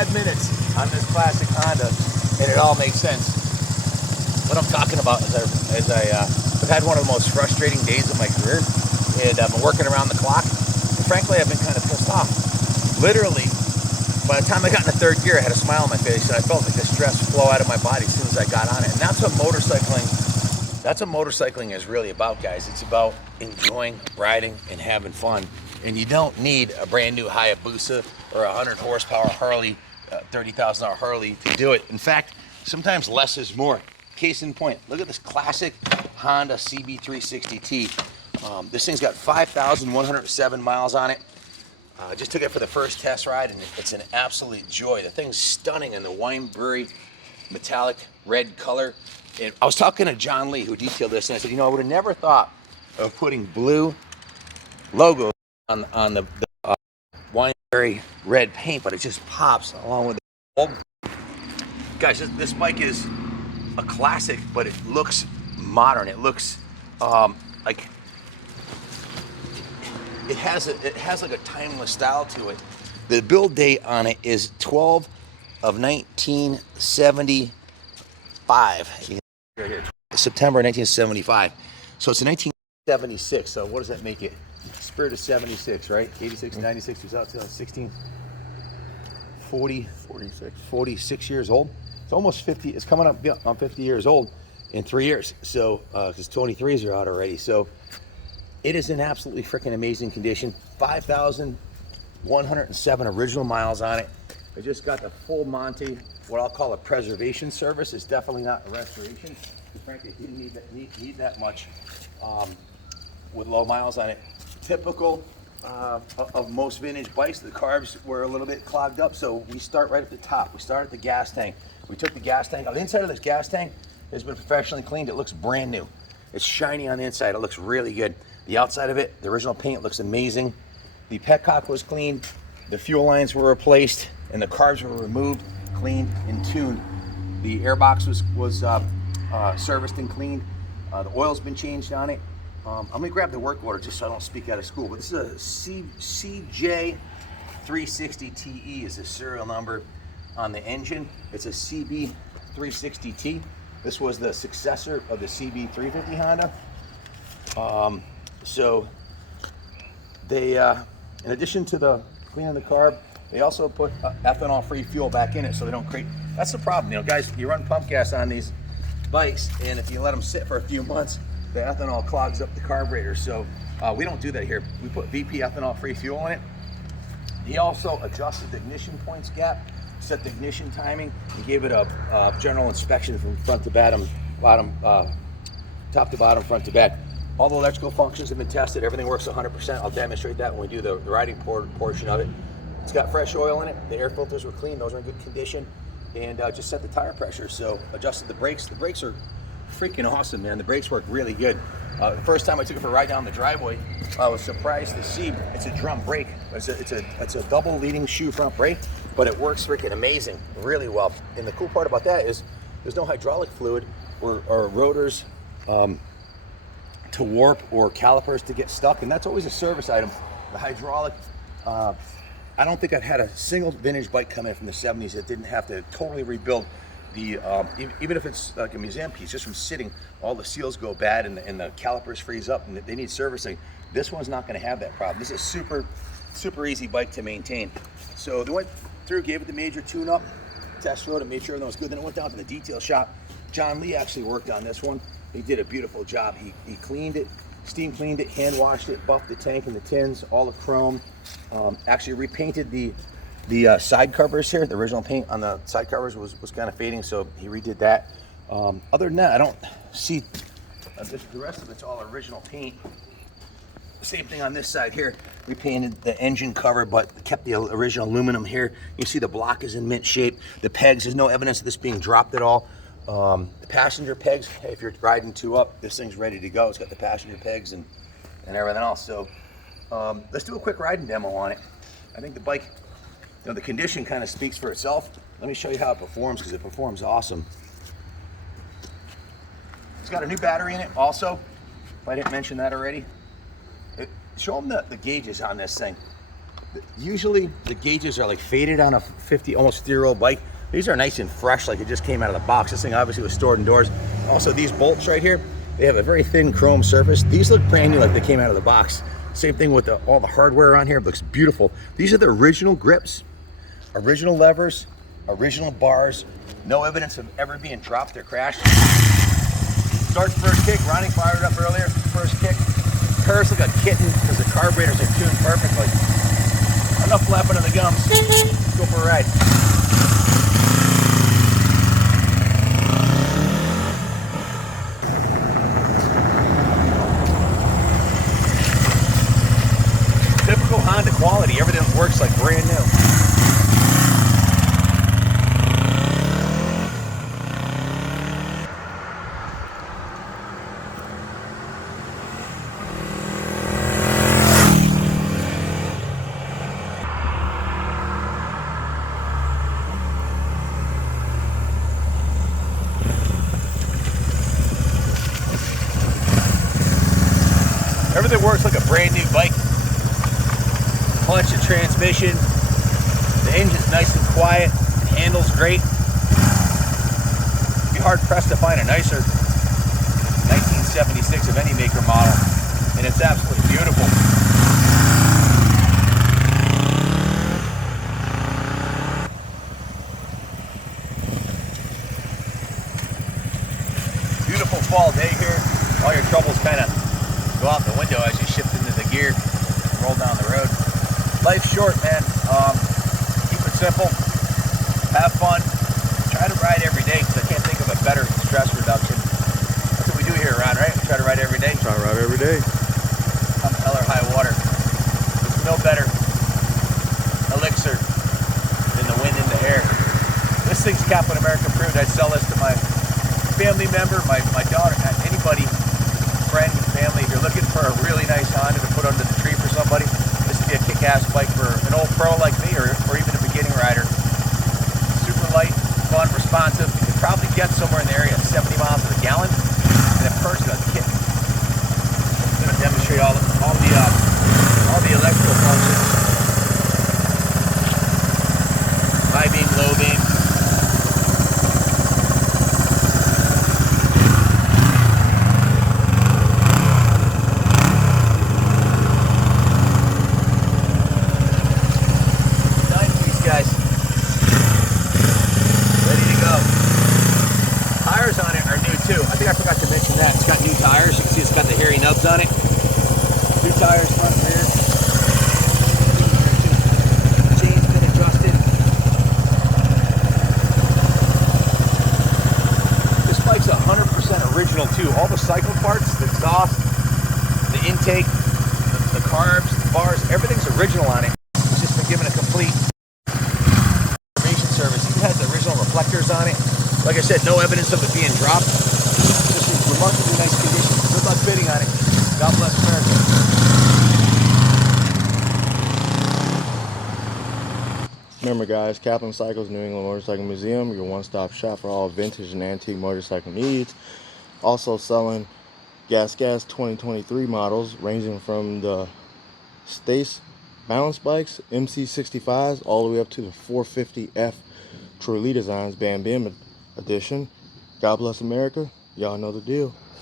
5 minutes on this classic Honda, and it all makes sense. What I'm talking about is I've had one of the most frustrating days of my career, and I've been working around the clock. And frankly, I've been kind of pissed off. Literally, by the time I got in the third gear, I had a smile on my face, and I felt like the stress flow out of my body as soon as I got on it. And that's what motorcycling is really about, guys. It's about enjoying riding and having fun. And you don't need a brand new Hayabusa or a 100 horsepower Harley, $30,000 Harley to do it. In fact, sometimes less is more. Case in point, look at this classic Honda CB360T. This thing's got 5,107 miles on it. I just took it for the first test ride, and it's an absolute joy. The thing's stunning in the wineberry metallic red color. And I was talking to John Lee, who detailed this, and I said, you know, I would have never thought of putting blue logo on the wineberry red paint, but it just pops along with the old. Guys, this bike is a classic, but it looks modern. It looks like it has like a timeless style to it. The build date on it is 12 of 1975. Right here, September 1975. So it's a 1976. So what does that make it? Spirit of 76, right? 86, 96, 2016, 46 years old. It's almost 50. It's coming up on 50 years old in 3 years. So, because 23s are out already. So it is in absolutely freaking amazing condition. 5,107 original miles on it. I just got the full Monty, what I'll call a preservation service. It's definitely not a restoration. Frankly, you didn't need that much with low miles on it. Typical of most vintage bikes, the carbs were a little bit clogged up, so we start right at the top. We start at the gas tank. We took the gas tank. On the inside of this gas tank has been professionally cleaned. It looks brand new. It's shiny on the inside. It looks really good. The outside of it, the original paint looks amazing. The petcock was cleaned. The fuel lines were replaced, and the carbs were removed, cleaned, and tuned. The airbox was serviced and cleaned. The oil's been changed on it. I'm gonna grab the work order just so I don't speak out of school, but this is a CJ360T is the serial number on the engine. It's a CB360T. This was the successor of the CB350 Honda. So they, in addition to the cleaning the carb, they also put ethanol-free fuel back in it so they don't create. That's the problem, you know, guys. You run pump gas on these bikes, and if you let them sit for a few months, the ethanol clogs up the carburetor. So we don't do that here. We put VP ethanol-free fuel in it. He also adjusted the ignition points gap, set the ignition timing. He gave it a general inspection from front to bottom, top to bottom, front to back. All the electrical functions have been tested. Everything works 100%. I'll demonstrate that when we do the riding portion of it. It's got fresh oil in it. The air filters were clean. Those are in good condition. And just set the tire pressure. So adjusted the brakes. The brakes are freaking awesome, man. The brakes work really good. The first time I took it for a ride down the driveway, I was surprised to see it's a drum brake. It's a double leading shoe front brake, but it works freaking amazing, really well. And the cool part about that is there's no hydraulic fluid or rotors to warp or calipers to get stuck, and that's always a service item. The hydraulic, I don't think I've had a single vintage bike come in from the 70s that didn't have to totally rebuild the, even if it's like a museum piece, just from sitting, all the seals go bad and the calipers freeze up and they need servicing. This one's not going to have that problem. This is a super easy bike to maintain. So they went through, gave it the major tune-up, test rode it, made sure everything was good. Then it went down to the detail shop. John Lee actually worked on this one. He did a beautiful job. He cleaned it, steam cleaned it, hand washed it, buffed the tank and the tins, all the chrome. Actually repainted the side covers here. The original paint on the side covers was kind of fading, so he redid that. Other than that, I don't see the rest of it's all original paint. Same thing on this side here. We painted the engine cover, but kept the original aluminum here. You see the block is in mint shape. The pegs, there's no evidence of this being dropped at all. The passenger pegs, hey, if you're riding two up, this thing's ready to go. It's got the passenger pegs and everything else. So let's do a quick riding demo on it. I think the bike, you know, the condition kind of speaks for itself. Let me show you how it performs, because it performs awesome. It's got a new battery in it also, if I didn't mention that already. Show them the gauges on this thing. Usually the gauges are like faded on a 50, almost 50-year-old bike. These are nice and fresh, like it just came out of the box. This thing obviously was stored indoors. Also, these bolts right here, they have a very thin chrome surface. These look brand new, like they came out of the box. Same thing with all the hardware on here. It looks beautiful. These are the original grips, original levers, original bars. No evidence of ever being dropped or crashed. Start first kick. Ronnie fired it up earlier. First kick. Curves like a kitten because the carburetors are tuned perfectly. Enough flapping of the gums. Let's go for a ride. Typical Honda quality. Everything works like brand new. Everything works like a brand new bike. Clutch and transmission. The engine's nice and quiet. The handle's great. Be hard pressed to find a nicer 1976 of any maker model. And it's absolutely beautiful. Beautiful fall day here. All your troubles kind of go out the window as you shift into the gear and roll down the road. Life's short, man. Keep it simple. Have fun. Try to ride every day because I can't think of a better stress reduction. That's what we do here, Ron, right? We try to ride every day. Try to ride every day. Come hell or high water. There's no better elixir than the wind in the air. This thing's Captain America approved. I'd sell this to my family member, my daughter, anybody, friend, family. If you're looking for a really nice Honda to put under the tree for somebody, this would be a kick-ass bike for an old pro like me or even a beginning rider. Super light, fun, responsive. You could probably get somewhere in the area at 70 miles to the gallon, and in person, a kick. I'm going to demonstrate all the electrical functions. High beam, low beam. On it. 2 tires, front and rear. Chain's been adjusted. This bike's 100% original too. All the cycle parts, the exhaust, the intake, the carbs, the bars, everything's original on it. It's just been given a complete restoration service. Even has the original reflectors on it. Like I said, no evidence of it being dropped. Just in remarkably nice condition. Good luck bidding on it. God bless America. Remember guys, Kaplan Cycles, New England Motorcycle Museum, your one-stop shop for all vintage and antique motorcycle needs. Also selling gas 2023 models ranging from the Stace balance bikes, MC65s, all the way up to the 450F True Lee Designs Bam Bam edition. God bless America. Y'all know the deal.